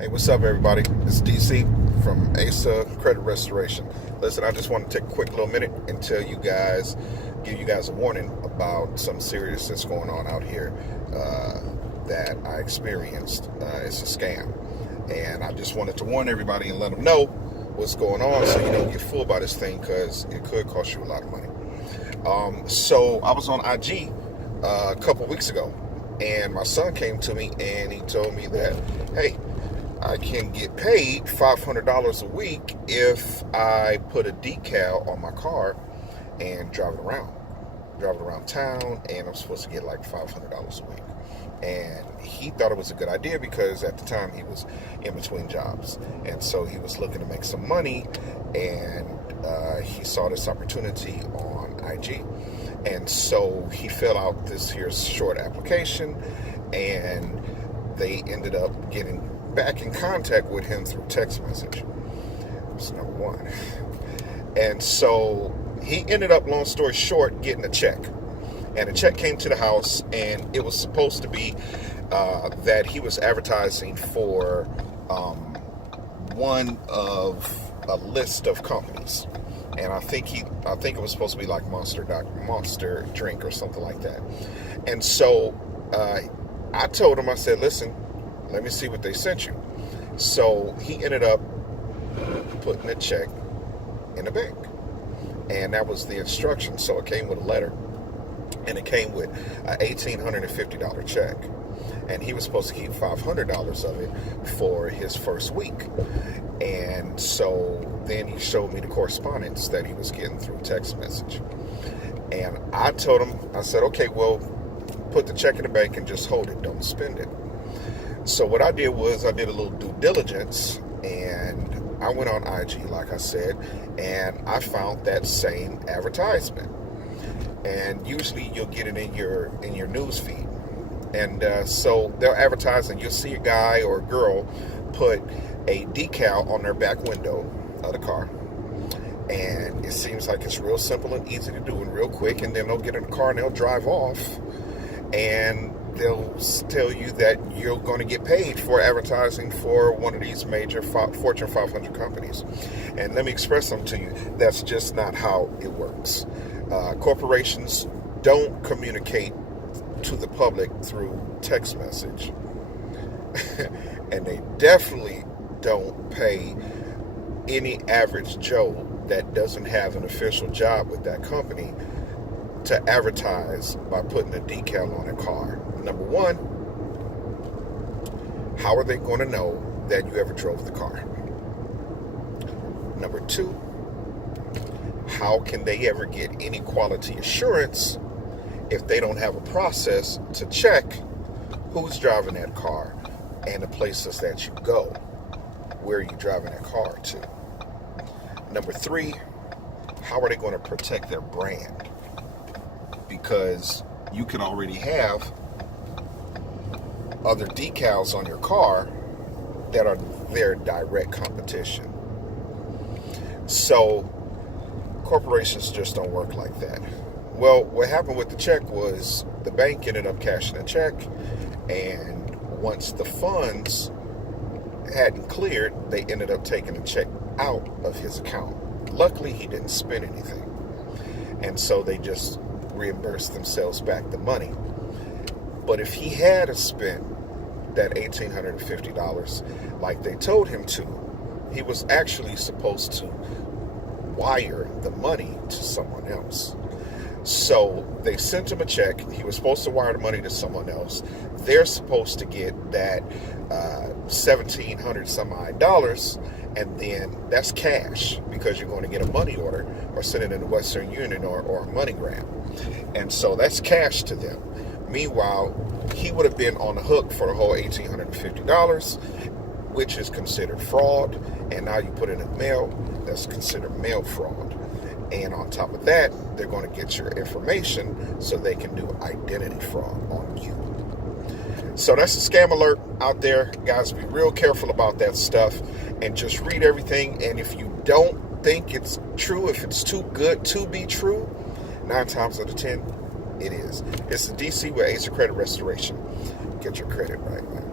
Hey, what's up, everybody? It's DC from ASSA Credit Restoration. Listen, I just want to take a quick little minute and give you guys a warning about some serious that's going on out here that I experienced. It's a scam, and I just wanted to warn everybody and let them know what's going on so you don't get fooled by this thing, because it could cost you a lot of money. So I was on IG a couple weeks ago, and my son came to me and he told me that, hey, I can get paid $500 a week if I put a decal on my car and drive it around town, and I'm supposed to get like $500 a week. And he thought it was a good idea because at the time he was in between jobs, and so he was looking to make some money, and he saw this opportunity on IG, and so he filled out this here short application, and they ended up getting back in contact with him through text message. That's number one. And so he ended up, long story short, getting a check. And the check came to the house, and it was supposed to be that he was advertising for one of a list of companies. And I think it was supposed to be like Monster Drink or something like that. And so I told him, I said, listen, let me see what they sent you. So he ended up putting a check in the bank, and that was the instruction. So it came with a letter, and it came with an $1,850 check, and he was supposed to keep $500 of it for his first week. And so then he showed me the correspondence that he was getting through text message, and I told him, I said, okay, well, put the check in the bank and just hold it, don't spend it. So what I did was I did a little due diligence, and I went on IG, like I said, and I found that same advertisement. And usually you'll get it in your news feed. And so they'll advertise, and you'll see a guy or a girl put a decal on their back window of the car. And it seems like it's real simple and easy to do and real quick. And then they'll get in the car and they'll drive off, and they'll tell you that you're going to get paid for advertising for one of these major Fortune 500 companies. And let me express something to you. That's just not how it works. Corporations don't communicate to the public through text message. And they definitely don't pay any average Joe that doesn't have an official job with that company to advertise by putting a decal on a car. Number one, how are they going to know that you ever drove the car? Number two, how can they ever get any quality assurance if they don't have a process to check who's driving that car and the places that you go, where you're driving that car to? Number three, how are they going to protect their brand? Because you can already have other decals on your car that are their direct competition. So corporations just don't work like that. Well, what happened with the check was the bank ended up cashing a check, and once the funds hadn't cleared, they ended up taking the check out of his account. Luckily, he didn't spend anything, and so they just reimbursed themselves back the money. But if he had spent that $1,850 like they told him to, he was actually supposed to wire the money to someone else. So they sent him a check. He was supposed to wire the money to someone else. They're supposed to get that $1,700 some odd dollars, and then that's cash, because you're going to get a money order or send it in the Western Union or a MoneyGram. And so that's cash to them. Meanwhile, he would have been on the hook for the whole $1,850, which is considered fraud. And now you put it in the mail, that's considered mail fraud. And on top of that, they're going to get your information so they can do identity fraud on you. So that's a scam alert out there. Guys, be real careful about that stuff and just read everything. And if you don't think it's true, if it's too good to be true, 9 times out of 10, it is. It's the DC with ASSA Credit Restoration. Get your credit right, man.